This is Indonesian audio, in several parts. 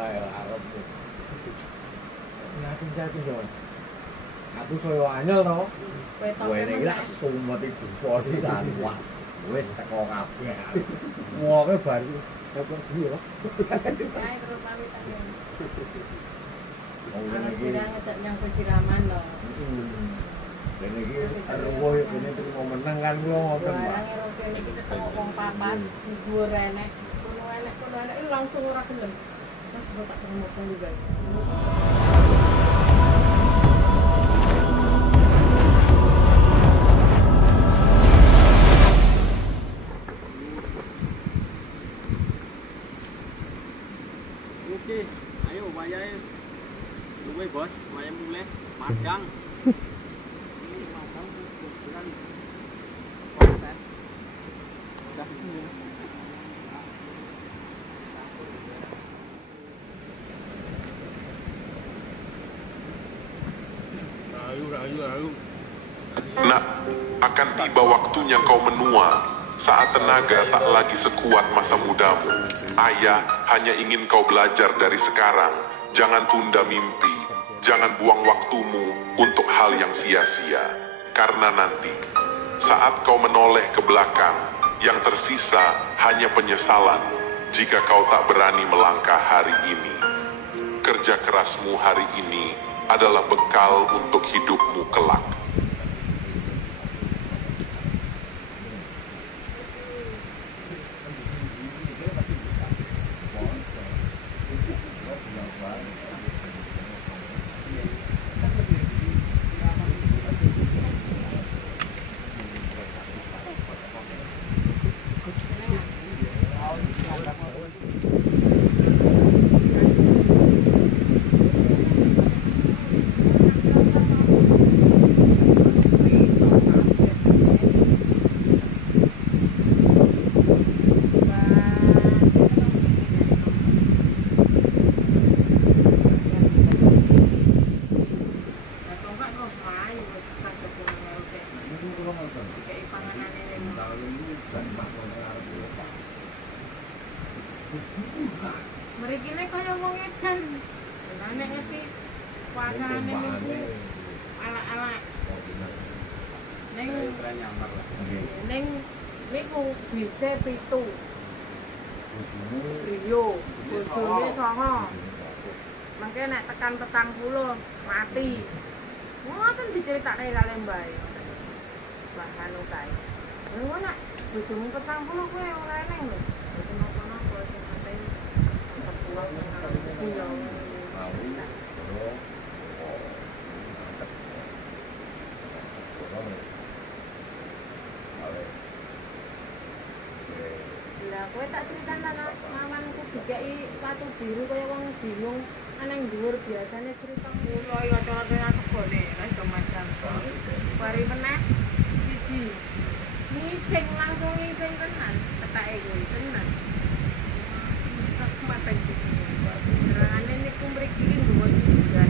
Ayo arep. Ngatin jati yo. Aku koyo anyel to. Kowe iki lak sumet iku posisan. Wah, wis teko kabeh. Wonge bar kok iki lho. Kae terus pamitan ya. Oh, Iki ngecek yang persiraman lho. Dan iki ruwuh yo kene terima menang kan kula ngoten, Pak. Barang eroke iki ketemu wong papat, dhuwur enek, kono enek langsung ora gelem. Terus tak ketemu juga. Oke, ayo wayahe. Luwe bos, wayahe mulai madang. Ini madang bulan. Konten. Udah ini. Rayu. Nak, akan tiba waktunya kau menua saat tenaga tak lagi sekuat masa mudamu. Ayah hanya ingin kau belajar dari sekarang. Jangan tunda mimpi. Jangan buang waktumu untuk hal yang sia-sia. Karena nanti, saat kau menoleh ke belakang, yang tersisa hanya penyesalan jika kau tak berani melangkah hari ini. Kerja kerasmu hari ini adalah bekal untuk hidupmu kelak. Mrikine kaya wong edan. Nek ngerti puasane niku ala-ala. Ning niku bisa 7. Iya, bojone 9. Mangke nek tekan 40 mati. Ngoten diceritakne kali mbae. Bahan kae. Ngono nek bojomu 40 kowe ora eneng lho. Boten napa-napa sing penting tetep pulang nang iya. Lah kowe tak critakno mamanku dikeki watu biru kaya wong bingung aneng dhuwur biasane crita kula ya cara-cara kebone wis do macam. Bari meneh siji ngising langsung ngising tenan petake kuwi tenan. Sak mate iki. Terangane niku mriki dhuwur juga.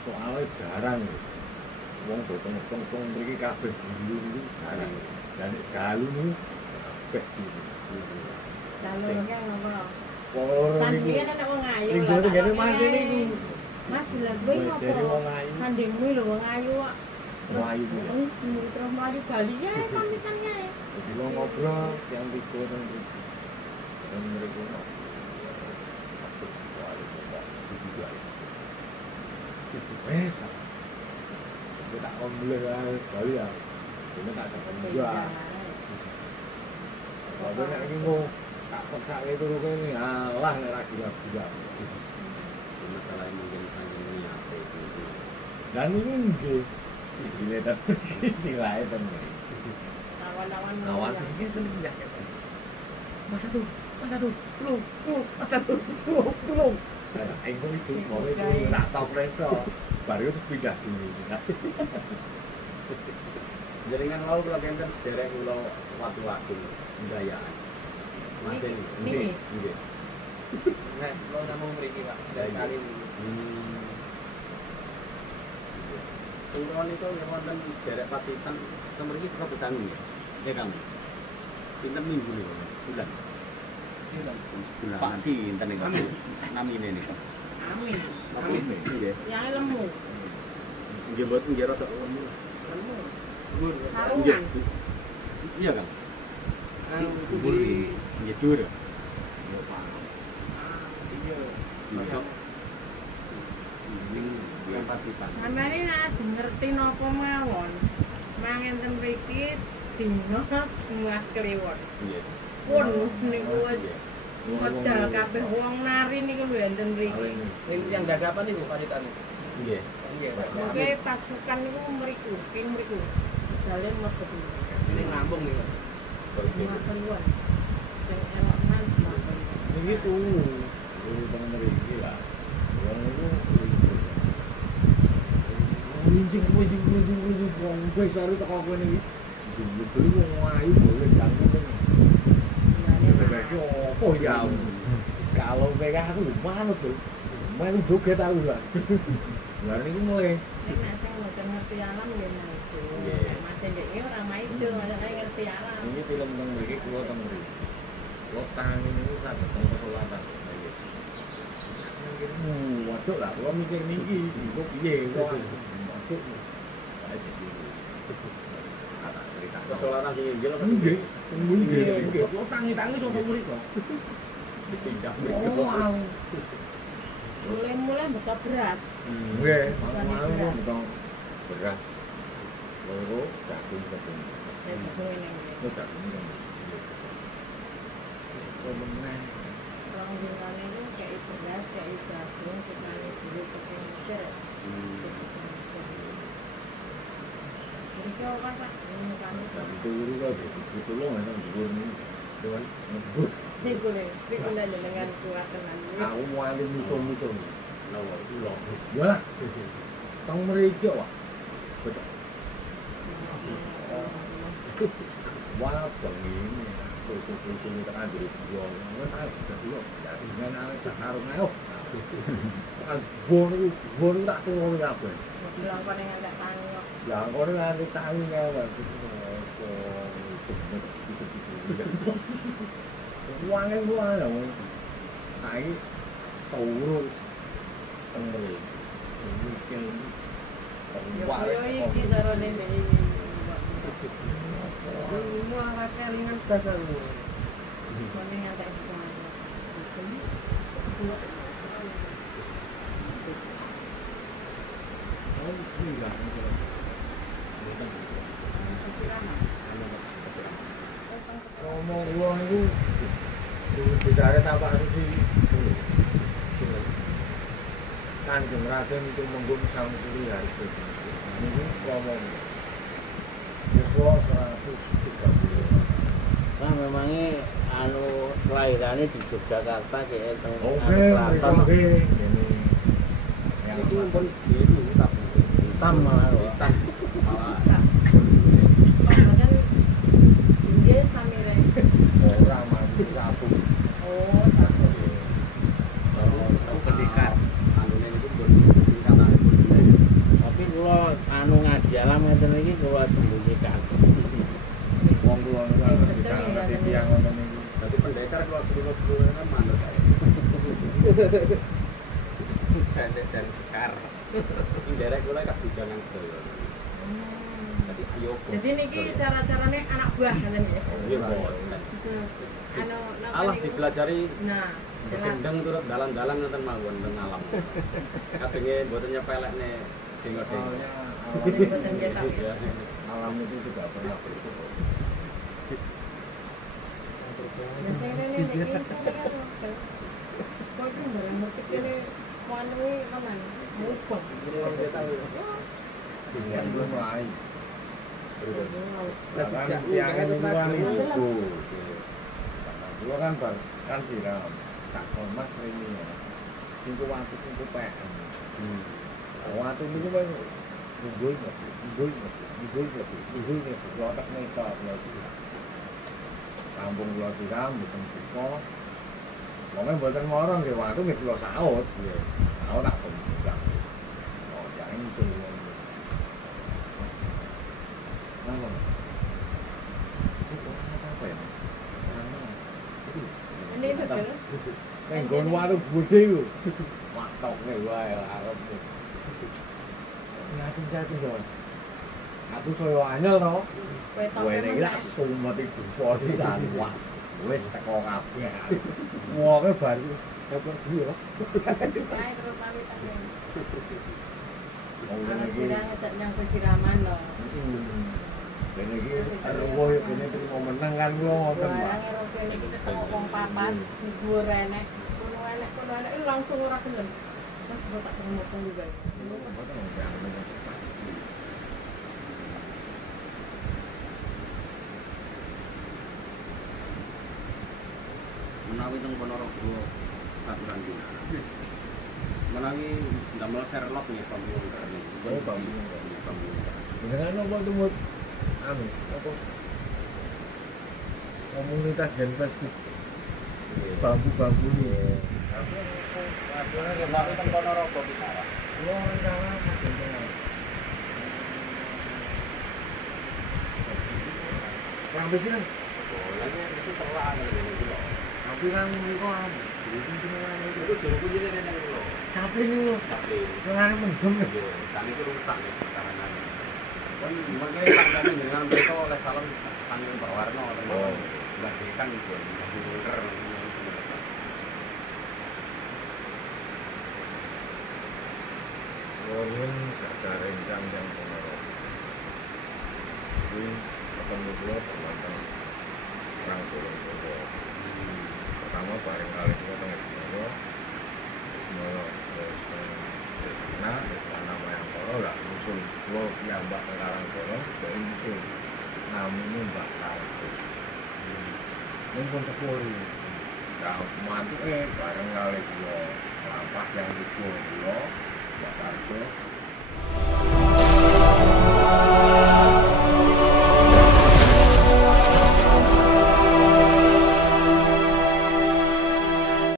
Soalnya jarang wong botong-botong mriki kabeh dulu niku jarang. Dan galu niku kabeh dulu. Dalurnya ngono. Wong Sampeyan ana wong ayu. Ning jare ngene Mas niku. Mas lha kowe ngopo? Kandhemu lho wong ayu kok. Wong ayu. Terus mlayu bali ya pamitan ya. Jadi lo ngobrol yang tiga dan mereka no. Masuk kuali kok juga. Kita tak komplain kali ya. Ini tak ada juga. Kalau nak ini mau tak paksa itu kan alah nek ra gila-gila. Masalah mungkin panjenengan apa itu. Dan ini nggih sikile tapi silae temen. Lawan-lawan Ini temen ya. Masa tuh, belum. Aku itu mau itu nak top resto. Baru itu pindah dulu. Jaringan laut kalau kenten sederek kula watu-watu Ndayaan. Mas ini. Nggih. Nek kula namung mriki Pak, dari kali ini. Kula niku wonten sederek patitan kemriki kok petani ya. Ya Kang. Pinten minggu niku? Bulan. Bulan. Pak sinten niku? Namine niku. Amin. Amin. Nggih. Yang lemu. Nggih mboten nggih rada lemu. Lemu. Nggih. Sarungan. Iya Kang. Kubur di Nggih dur. iya. Iya. Yang patitan. Sampeyan iki nek ajeng ngerti napa mawon. Mangenten mriki dina Jumat Kliwon. Nggih. Pun niku wis modal kabeh wong nari niku lho enten mriki. Ini yang dadapan itu panitan. Nggih. Iya, Pak. Oke, pasukan niku mriku, mriku. Dalen mlebet. Ini ngambung nih. Makan luar. Sing elok man makan. Ini tuh temen mereka lah. Orang itu Winjing wong besar itu kok kowe iki. Betul wong ayu boleh ganggu ning. Bebek opo ya. Kalau PK aku mana tuh? Main joget aku lah. Lah niku mulai Nek nek sing mboten ngerti alam nggih maido. Nek Mas ndek ora maido, nek ngerti alam. ini film teng mriki kula teng mriki. Kula tangi niku saged teng kesolatan. Waduh lah, kula mikir niki, kok piye kok. Waduh. Wis iki. Kata cerita. Kesolatan sing inggil apa Nggih, nggih. Kula tangi-tangi sapa mriko. dipindah Oh, wow. Mulai buka beras. Nggih, mau betul beras. Loro jagung jagung. Ya jagung ini. Kok jagung kan. Kok meneh. Orang Yunani itu kayak beras, kayak jagung, kita dulu pakai Mesir. Jadi kau kan Pak, ini kami Turu kok ditulung nang dhuwur niku. Dewan ngebut. ini boleh dengan kuat tenan. Aku wali musuh-musuh. lawa ulo. Wah. Teng mriki kok. Betul. Wah, bengi. Susu-susu tekan dari gua. Wes ayo dadi yo. Ya dengan arek karung ayo. Bon tak turun kabeh. Bilang kau yang agak tanggung. Lah kok nganti tangi ngawak. Bisa-bisa. Uangnya gua lho. Saiki turun teng mriki. Mikir Ya kaya iki carane ndek iki. Semua awake kelingan dasar lu. Kau yang agak kuat. oh iya. Ngomong gua itu bicara apa sih? Kanjeng Raden itu menggun sang Suri Harjo. Ini ngomong. Yuswa 130. Nah, memangnya kelahirannya di Yogyakarta kayak teng Oke, Selatan. oke. Ini yang Itu pun itu tak Hitam malah kok. tak malah Kan dia samire. orang mati satu. Oh, satu. tahu pendekat anune itu pun tingkatan Tapi kalau ngaji alam ngeten iki kula sembunyikan. Wong kula niku ditangani tiyang ngoten niku. tapi pendekar kalau sebelum kan mandek saya pendek dan kekar ini daerah kula kabujangan sedaya jadi yoga. Jadi niki cara-carane anak buah ngeten ya. Iya, mboten. Anu napa Allah niku? dipelajari Nah, jelas. gendeng turut dalan-dalan ngoten mawon teng alam. Kadenge mboten nyepelekne dengok-dengok. Soalnya Jadi boten cetak. Ya. alam itu tidak pernah berubah. Ya sing rene niki kan kok iki barang metik kene manuwe kaman. Mubah. Yang belum mulai. Lagi Kan jak yang terus itu kan lagi. ibuku. Karena gua kan kan siram. Tak mas ini ya. Itu waktu itu PM. Waktu itu kan nggul lotek netok kampung Pulau Tiram bukan Suko. Pokoknya buatan ngorong ke waktu nggak Pulau Saut, Saut tak pemuda. Oh jangan itu. Apa? Itu apa ya? Ini betul. Nggon warung gede lho. Watokne wae arep. Ngaten-ngaten yo. Aku soyo anyel to. Kowe iki lak sumet iku posisan wah. Wis teko kabeh. Wonge baru apa iki yo. Baik terus pamitan ya. Wong Kalau iki tidak ngecek yang pesiraman loh. dene iki ruwo yo dene iki mau menang kan kula ngoten, Pak. Barang Eropa ini kita ketemu wong papat, dhuwur enek, kuno enek itu langsung ora gelem. Mas kok tak ketemu wong juga. Menawi teng Ponorogo aturan dina. Menawi ndamel Sherlock nih komputer nih. Oh, komputer. Dengan apa tuh buat anu apa komunitas dan Facebook bambu-bambu nih. Aduh, menawi teng Ponorogo kita. Lo rencana apa? Kampus kan? Boleh itu terlalu ngene lho. Tapi kan mereka apa? Itu cuma Itu jero kunjine nang lho. capek nih lo. Tapi Jangan mendem ya. yo kan itu rusak ya karangan. Kan makanya tangane dengan mereka oleh salam tanggung Pak Warno teman. Sudah berikan itu komputer. Orang ada rencang yang pengaruh. Jadi ketemu dulu tentang orang turun dulu. Pertama bareng kali kita tengah dulu. Mau nah nama yang kono lah muncul dua yang mbak sekarang kono dari itu namanya Mbak Sarko. Ini pun sepuluh. Nah mantu bareng kali dua lampah yang dijual dulu Mbak Sarko.